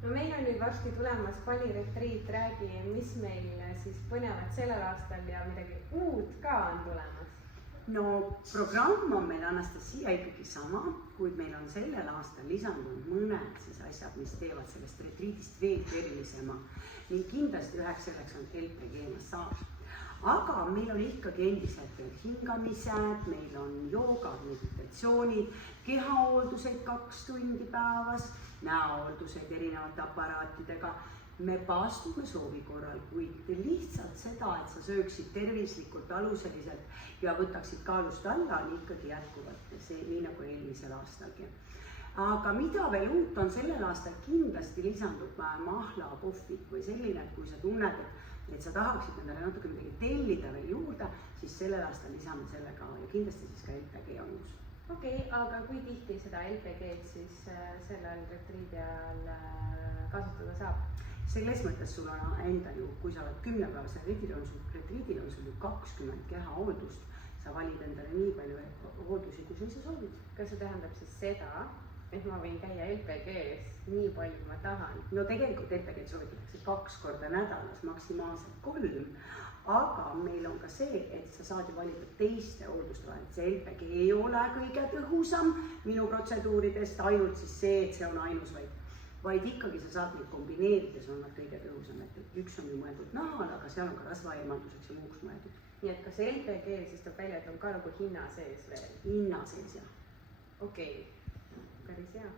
No meil on nüüd varsti tulemas Bali retriit, räägi, mis meil siis põnevat sellel aastal ja midagi uut ka on tulemas. No programm on meil Anastasia ikkagi sama, kuid meil on sellel aastal lisandunud mõned siis asjad, mis teevad sellest retriidist veelgi erilisema. Ning kindlasti üheks selleks on LPG massaaž. Aga meil on ikkagi endiselt veel hingamised, meil on joogad, meditatsioonid, kehahooldused 2 tundi päevas, näohooldused erinevate aparaatidega. Me paastume soovi korral, kuid lihtsalt seda, et sa sööksid tervislikult, aluseliselt ja võtaksid kaalust alla, on ikkagi jätkuvalt see nii nagu eelmisel aastalgi. Aga mida veel uut on sellel aastal kindlasti lisandub mahlapuhvik või selline, et kui sa tunned, et sa tahaksid endale natuke midagi tellida veel juurde, siis sellel aastal lisame selle ka ja kindlasti siis ka LPG on uus. Okei, aga kui tihti seda LPG-d siis sellel retriidi ajal kasutada saab? Selles mõttes sul on endal ju, kui sa oled 10-päevasel retriidil, on sul ju 20 kehahooldust. Sa valid endale nii palju hooldusi, kui sa soovid. Kas see tähendab siis seda, et ma võin käia LPG-s nii palju, kui ma tahan? No tegelikult LPG soovitatakse 2 korda nädalas, maksimaalselt 3. Aga meil on ka see, et sa saad ju valida teiste hoolduste vahel. See LPG ei ole kõige tõhusam minu protseduuridest, ainult siis see, et see on ainus, vaid ikkagi sa saad neid kombineerides on nad kõige tõhusam. Et üks on ju mõeldud nahal, aga seal on ka rasvaeemalduseks ja muuks mõeldud. Nii et kas LPG siis toob välja, et on ka nagu hinna sees veel? Hinna sees, jah. Okei, päris hea.